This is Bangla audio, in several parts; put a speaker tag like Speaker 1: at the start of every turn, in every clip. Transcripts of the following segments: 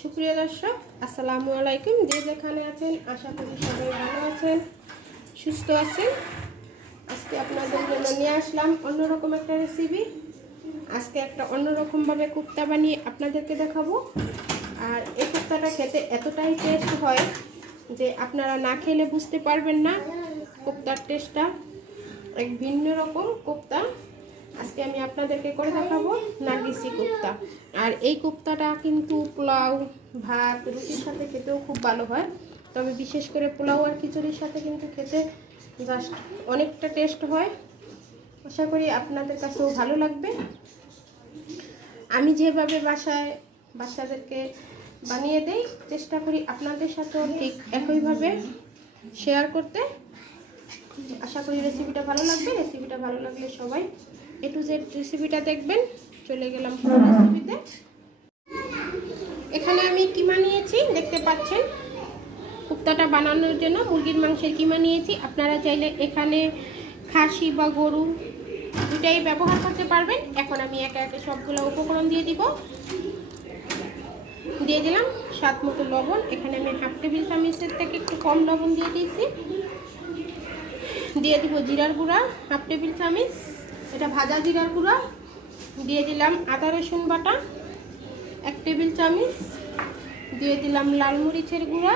Speaker 1: সুপ্রিয় দর্শক, আসসালামু আলাইকুম। যে যেখানে আছেন, আশা করি সবাই ভালো আছেন, সুস্থ আছেন। আজকে আপনাদের জন্য নিয়ে আসলাম অন্যরকম একটা রেসিপি আজকে একটা অন্যরকমভাবে কুপ্তা বানিয়ে আপনাদেরকে দেখাবো। আর এই কুপ্তাটা খেতে এতটাই টেস্ট হয় যে আপনারা না খেলে বুঝতে পারবেন না কুপ্তার টেস্টটা এক ভিন্ন রকম কুপ্তা। আজকে আমি আপনাদেরকে করে দেখাবো নার্গিসি কুপ্তা। আর এই কুপ্তাটা কিন্তু পোলাও, ভাত, রুটির সাথে খেতেও খুব ভালো হয়। তবে বিশেষ করে পোলাও আর খিচুড়ির সাথে কিন্তু খেতে জাস্ট অনেকটা টেস্ট হয়। আশা করি আপনাদের কাছেও ভালো লাগবে। আমি যেভাবে বাসায়, বাচ্চাদেরকে বানিয়ে দেই, চেষ্টা করি আপনাদের সাথেও ঠিক একইভাবে শেয়ার করতে। আশা করি রেসিপিটা ভালো লাগবে। রেসিপিটা ভালো লাগলে সবাই এ টু জেড রেসিপিটা দেখবেন। চলে গেলাম পুরো রেসিপিতে এখানে আমি কিমা নিয়েছি দেখতে পাচ্ছেন। কুপ্তাটা বানানোর জন্য মুরগির মাংসের কিমা নিয়েছি। আপনারা চাইলে এখানে খাসি বা গরু দুটাই ব্যবহার করতে পারবেন। এখন আমি একে একে সবগুলো উপকরণ দিয়ে দিব। দিয়ে দিলাম স্বাদ মতো লবণ। এখানে আমি হাফ টেবিল চামচের থেকে একটু কম লবণ দিয়ে দিয়েছি। দিয়ে দিব জিরার গুঁড়া হাফ টেবিল চামচ। এটা ভাজা জিরার গুঁড়া। দিয়ে দিলাম আদা, রসুন বাটা, এক টেবিল চামচ। দিয়ে দিলাম লাল মরিচের গুঁড়া,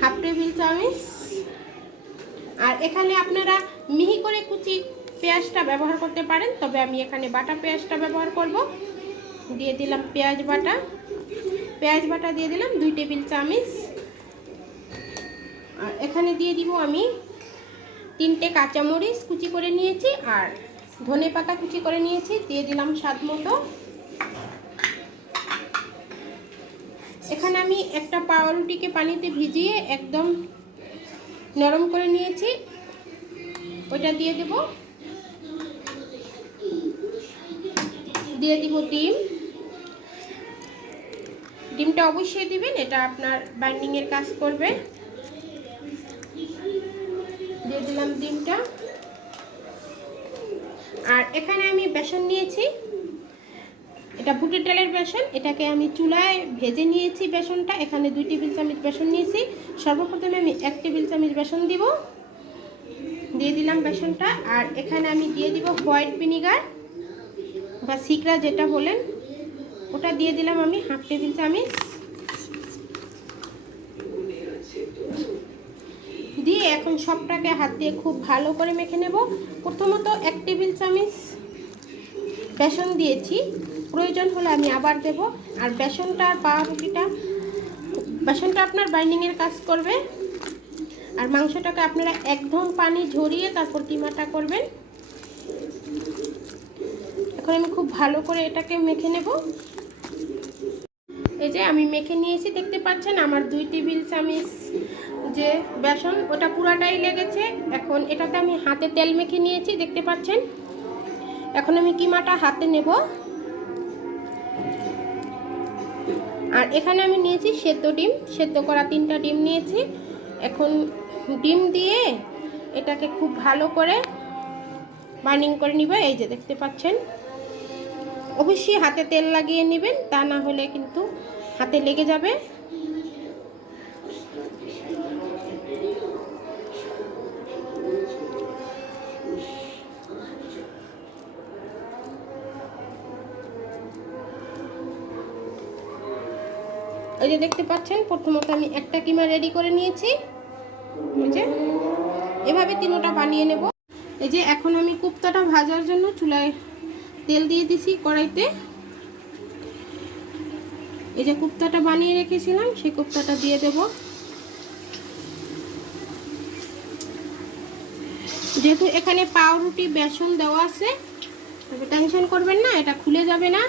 Speaker 1: হাফ টেবিল চামচ। আর এখানে আপনারা মিহি করে কুচি পেঁয়াজটা ব্যবহার করতে পারেন, তবে আমি এখানে বাটা পেঁয়াজটা ব্যবহার করব। দিয়ে দিলাম পেঁয়াজ বাটা। পেঁয়াজ বাটা দিয়ে দিলাম দুই টেবিল চামচ। আর এখানে দিয়ে দিব আমি তিনটে কাঁচামরিচ কুচি করে নিয়েছি আর ধনে পাতা কুচি করে নিয়েছি, দিয়ে দিলাম স্বাদ মতো। এখানে আমি একটা পাউরুটিকে পানিতে ভিজিয়ে একদম নরম করে নিয়েছি। ওইটা দিয়ে দেব। দিয়ে দিব ডিম। ডিমটা অবশ্যই দিবেন, এটা আপনার বাইন্ডিংয়ের কাজ করবে দিয়ে দিলাম ডিমটা। আর এখানে আমি বেসন নিয়েছি। এটা বুটের ডালের বেসন। এটাকে আমি চুলায় ভেজে নিয়েছি বেসনটা। এখানে দুই টেবিল চামচ বেসন নিয়েছি। সর্বপ্রথমে আমি এক টেবিল চামচ বেসন দিব। দিয়ে দিলাম বেসনটা। আর এখানে আমি দিয়ে দিব হোয়াইট ভিনিগার বা সিকরা যেটা বলেন, ওটা দিয়ে দিলাম আমি হাফ টেবিল চামচ দিয়ে এখন সবটাকে হাত দিয়ে খুব ভালো করে মেখে নেব। প্রথমত এক টেবিল চামচ বেসন দিয়েছি। প্রয়োজন হলে আমি আবার দেব। আর বেসনটা আর পাউরুটিটা বেসনটা আপনার বাইন্ডিংয়ের কাজ করবে। আর মাংসটাকে আপনারা একদম পানি ঝরিয়ে তারপর কিমাটা করবেন। এখন আমি খুব ভালো করে এটাকে মেখে নেব। এই যে আমি মেখে নিয়েছি, দেখতে পাচ্ছেন আমার দুই টেবিল চামচ যে বেসন, ওটা পুরাটাই লেগেছে। এখন এটাতে আমি হাতে তেল মেখে নিয়েছি, দেখতে পাচ্ছেন? এখন আমি কিমাটা হাতে নেব। আর এখানে আমি নিয়েছি সেদ্ধ ডিম। সেদ্ধ করা তিনটা ডিম নিয়েছি। এখন ডিম দিয়ে এটাকে খুব ভালো করে বার্নিং করে নিবে। এই যে দেখতে পাচ্ছেন? অবশ্যই হাতে তেল লাগিয়ে নেবেন, তা না হলে কিন্তু হাতে লেগে যাবে। এই যে দেখতে পাচ্ছেন, প্রথমত আমি একটা কিমা রেডি করে নিয়েছি। এই এভাবে তিনোটা বানিয়ে নেব। এই যে, এখন আমি কুপ্তাটা ভাজার জন্য চুলায় তেল দিয়ে দিছি কড়াইতে। এই যে কুপ্তাটা বানিয়ে রেখেছিলাম, সেই কুপ্তাটা দিয়ে দেব। যেহেতু এখানে পাউরুটি, বেসন দেওয়া আছে তবে টেনশন করবেন না, এটা খুলে যাবে না।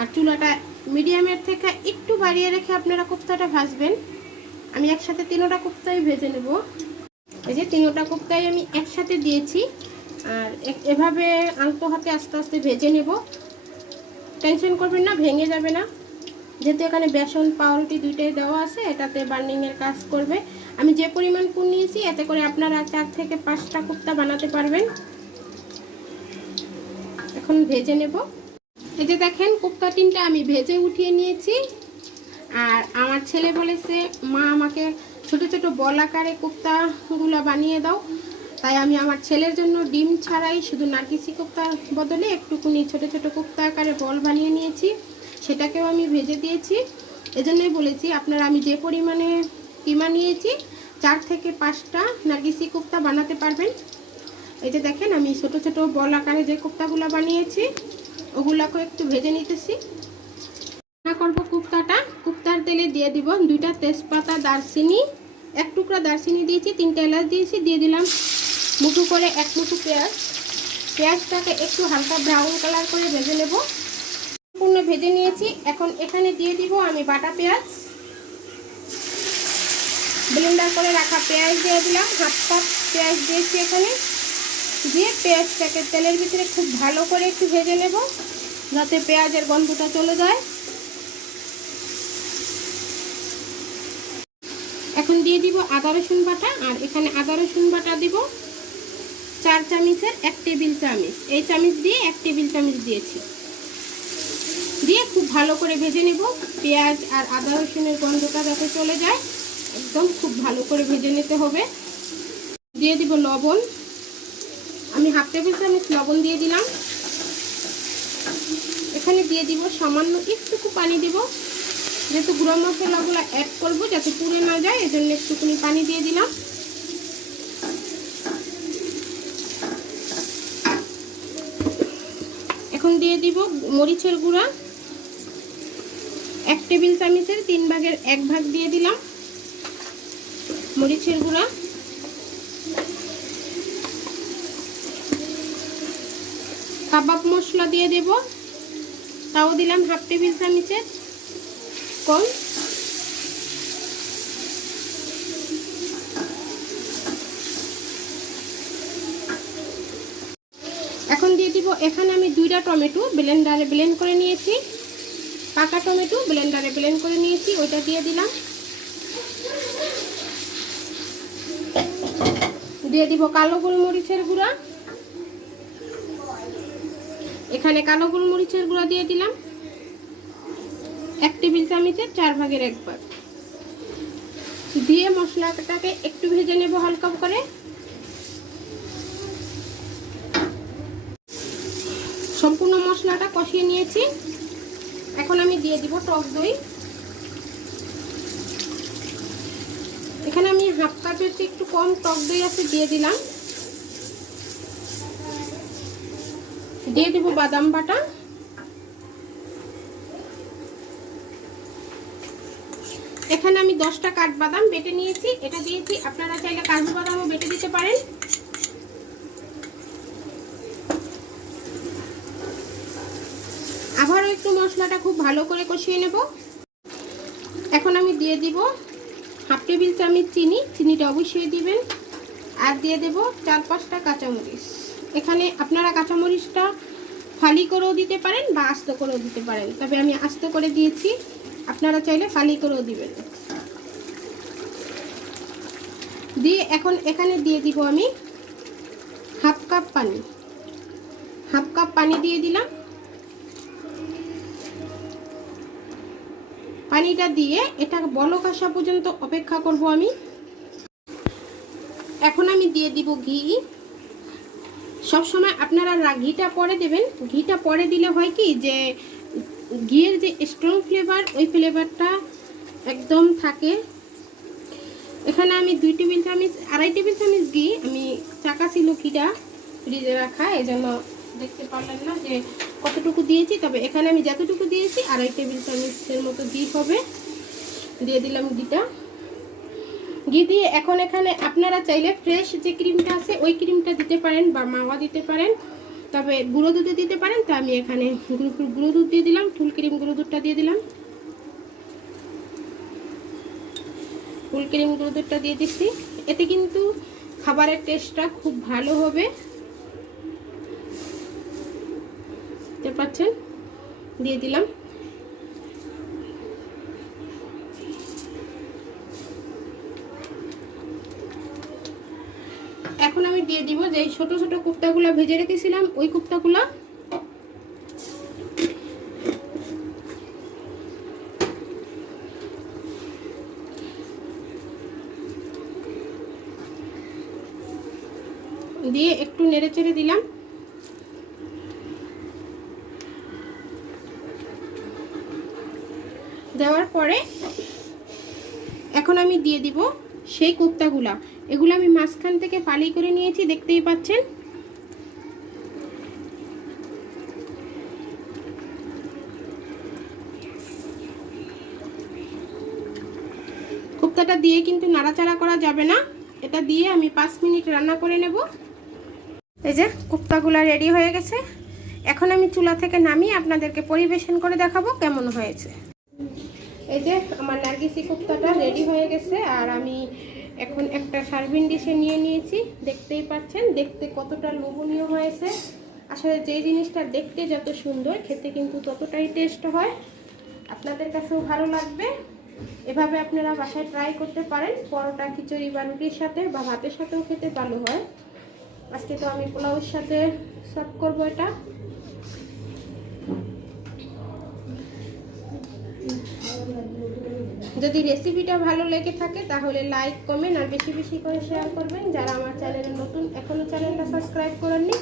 Speaker 1: আর চুলাটা মিডিয়ামের থেকে একটু বাড়িয়ে রেখে আপনারা কোপ্তাটা ভাজবেন। আমি একসাথে তিনোটা কোপ্তাই ভেজে নেব। এই যে তিনোটা কোপ্তাই আমি একসাথে দিয়েছি। আর এভাবে আলতো হাতে আস্তে আস্তে ভেজে নেব। টেনশন করবেন না, ভেঙে যাবে না। যেহেতু এখানে বেসন, পাউরুটি দুইটাই দেওয়া আছে, এটাতে বার্নিংয়ের কাজ করবে। আমি যে পরিমাণ কুন নিয়েছি, এতে করে আপনারা চার থেকে পাঁচটা কুপ্তা বানাতে পারবেন। এখন ভেজে নেব। এই যে দেখেন, কোপ্তা টিনটা আমি ভেজে উঠিয়ে নিয়েছি। আর আমার ছেলে বলেছে মা, আমাকে ছোট ছোট বল আকারে কোপ্তাগুলো বানিয়ে দাও। তাই আমি আমার ছেলের জন্য ডিম ছাড়াই শুধু নার্গিসি কোপ্তার বদলে একটুকুনি ছোট ছোট কোপ্তা আকারে বল বানিয়ে নিয়েছি। সেটাকেও আমি ভেজে দিয়েছি। এজন্যই বলেছি, আপনারা আমি যে পরিমাণে কিমা নিয়েছি, চার থেকে পাঁচটা নার্গিসি কোপ্তা বানাতে পারবেন। এই যে দেখেন, আমি ছোট ছোট বল আকারে যে কোপ্তাগুলো বানিয়েছি ওগুলাকে একটু ভেজে নিতেছি। রান্না করব কুপ্তাটা। কুপ্তার তেলে দিয়ে দিব দুইটা তেজপাতা, দারচিনি। এক টুকরা দারচিনি দিয়েছি, তিনটা এলাচ দিয়েছি, দিয়ে দিলাম মুঠো করে এক মুঠো পেঁয়াজ। পেঁয়াজটাকে একটু হালকা ব্রাউন কালার করে ভেজে নেব। সম্পূর্ণ ভেজে নিয়েছি। এখন এখানে দিয়ে দিব আমি বাটা পেঁয়াজ। ব্লেন্ডার করে রাখা পেঁয়াজ দিয়ে দিলাম। হাফ কাপ পেঁয়াজ দিয়েছি এখানে। দিয়ে পেঁয়াজটাকে তেলের ভিতরে খুব ভালো করে একটু ভেজে নেব, যাতে পেঁয়াজের গন্ধটা চলে যায়। এখন দিয়ে দিব আদা রসুন বাটা, আর এখানে আদা রসুন বাটা দিব চার চামিচের এক টেবিল চামিচ। এই চামিচ দিয়ে এক টেবিল চামিচ দিয়েছি। দিয়ে খুব ভালো করে ভেজে নেব। পেঁয়াজ আর আদা রসুনের গন্ধটা যাতে চলে যায়, একদম খুব ভালো করে ভেজে নিতে হবে। দিয়ে দিব লবণ। আমি হাফ টেবিল চামচ লবণ দিয়ে দিলাম। এখানে দিয়ে দিব সামান্য একটুকু পানি দিব। যেহেতু গুঁড়ো মশলাগুলো অ্যাড করব যাতে পুড়ে না যায়, এজন্য একটুখানি পানি দিয়ে দিলাম। এখন দিয়ে দিব মরিচের গুঁড়া। এক টেবিল চামচের তিন ভাগের এক ভাগ দিয়ে দিলাম মরিচের গুঁড়া। কাবাব মশলা দিয়ে দেব। তাও দিলাম হাফ টেবিল চামচের কম এখন দিয়ে দিব, এখানে আমি দুইটা টমেটো ব্লেন্ডারে ব্লেন্ড করে নিয়েছি। পাকা টমেটো ব্লেন্ডারে ব্লেন্ড করে নিয়েছি, ওইটা দিয়ে দিলাম। দিয়ে দিব কালো গোলমরিচের গুঁড়া। এখানে কালো গোলমরিচের গুঁড়া দিয়ে দিলাম। এক টেবিল চামচের চার ভাগের এক ভাগ। দিয়ে মশলাটাকে একটু ভেজে নেব হালকা করে। সম্পূর্ণ মশলাটা কষিয়ে নিয়েছি। এখন আমি দিয়ে দিব টক দই। এখানে আমি হাফ কাপের একটু কম টক দই আছে দিয়ে দিলাম। দিয়ে দেবো বাদাম বাটা। এখানে আমি দশটা কাঠবাদাম বেটে নিয়েছি। এটা দিয়েছি, আপনারা চাইলে কাজু বাদামও বেটে দিতে পারেন। আবারও একটু মশলাটা খুব ভালো করে কষিয়ে নেব। এখন আমি দিয়ে দিব হাফ টেবিল চামচ চিনি। চিনিটা অবশ্যই দিবেন। আর দিয়ে দেব চার পাঁচটা কাঁচামরিচ। এখানে আপনারা কাঁচামরিচটা ফালি করেও দিতে পারেন বা আস্ত করেও দিতে পারেন। তবে আমি আস্ত করে দিয়েছি। আপনারা চাইলে ফালি করেও দিবেন। দিয়ে এখন এখানে দিয়ে দিব আমি হাফ কাপ পানি। হাফ কাপ পানি দিয়ে দিলাম। পানিটা দিয়ে এটা বলক আসা পর্যন্ত অপেক্ষা করব আমি। এখন আমি দিয়ে দিব ঘি। সবসময় আপনারা ঘিটা পরে দেবেন। ঘিটা পরে দিলে হয় কি যে, ঘিয়ের যে স্ট্রং ফ্লেভার ওই ফ্লেভারটা একদম থাকে। এখানে আমি দুই টেবিল চামচ, আড়াই টেবিল চামচ ঘি, আমি চাকা ছিল ঘিটা ফ্রিজে রাখা এই জন্য দেখতে পারলেন না যে কতটুকু দিয়েছি, তবে এখানে আমি যতটুকু দিয়েছি, আড়াই টেবিল চামচের মতো ঘি হবে। দিয়ে দিলাম ঘিটা। ঘি দিয়ে এখন এখানে আপনারা চাইলে ফ্রেশ যে ক্রিমটা আছে, ওই ক্রিমটা দিতে পারেন বা মাওয়া দিতে পারেন। তবে গুঁড়ো দুধে দিতে পারেন, তো আমি এখানে গুঁড়ো দুধ দিয়ে দিলাম, ফুল ক্রিম গুঁড়ো দুধটা দিয়ে দিলাম। ফুল ক্রিম গুঁড়ো দুধটা দিয়ে দিচ্ছি। এতে কিন্তু খাবারের টেস্টটা খুব ভালো হবে। দেখতে পাচ্ছেন? দিয়ে দিলাম। এখন আমি দিয়ে দিব যে ছোট ছোট কুপ্তাগুলো ভেজে রেখেছিলাম, ওই কুপ্তাগুলো। দিয়ে একটু নেড়ে চেড়ে দিলাম। দেওয়ার পরে এখন আমি দিয়ে দিব সেই কোপ্তাগুলা। এগুলো আমি মাঝখান থেকে ফালি করে নিয়েছি, দেখতেই পাচ্ছেন। কোপ্তাটা দিয়ে কিন্তু নাড়াচাড়া করা যাবে না। এটা দিয়ে আমি পাঁচ মিনিট রান্না করে নেব। এই যে কোপ্তাগুলা রেডি হয়ে গেছে। এখন আমি চুলা থেকে নামিয়ে আপনাদেরকে পরিবেশন করে দেখাবো কেমন হয়েছে। এই যে আমার নার্গিসি কোপ্তাটা রেডি হয়ে গেছে, আর আমি এখন একটা সার্ভিং ডিশে নিয়ে নিয়েছি, দেখতেই পাচ্ছেন, দেখতে কতটা লোভনীয় হয়েছে। আসলে যে জিনিসটা দেখতে যত সুন্দর, খেতে কিন্তু ততটাই টেস্ট হয়। আপনাদের কাছেও ভালো লাগবে। এভাবে আপনারা বাসায় ট্রাই করতে পারেন। পরোটা, খিচুড়ি বা রুটির সাথে বা ভাতের সাথেও খেতে ভালো হয়। আজকে তো আমি পোলাওয়ের সাথে সার্ভ করব এটা। যদি রেসিপিটা ভালো লেগে থাকে, তাহলে লাইক কমেন্ট আর বেশি বেশি করে শেয়ার করবেন। যারা আমার চ্যানেলে নতুন এখনও চ্যানেলটা সাবস্ক্রাইব করেননি,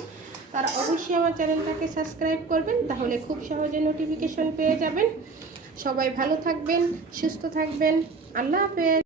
Speaker 1: তারা অবশ্যই আমার চ্যানেলটাকে সাবস্ক্রাইব করবেন, তাহলে খুব সহজে নোটিফিকেশন পেয়ে যাবেন। সবাই ভালো থাকবেন, সুস্থ থাকবেন। আল্লাহ হাফেজ।